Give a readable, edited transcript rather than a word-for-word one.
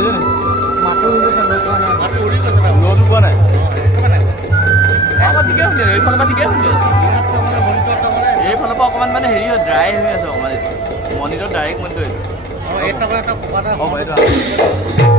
আহিছে নি মাতো উৰিছে মাতটো উৰি গৈছে লটো পোৱা নাই ঠিকে শুনি এইফালৰ পৰা ঠিকে শুনি আছে এইফালৰ পৰা অকণমান মানে হেৰি ড্ৰাই হৈ আছে অকণমান মনিটৰ ডাইৰেক্ট মনিটৰ এইটো এটা ক'বা এটা হ'ব এইটো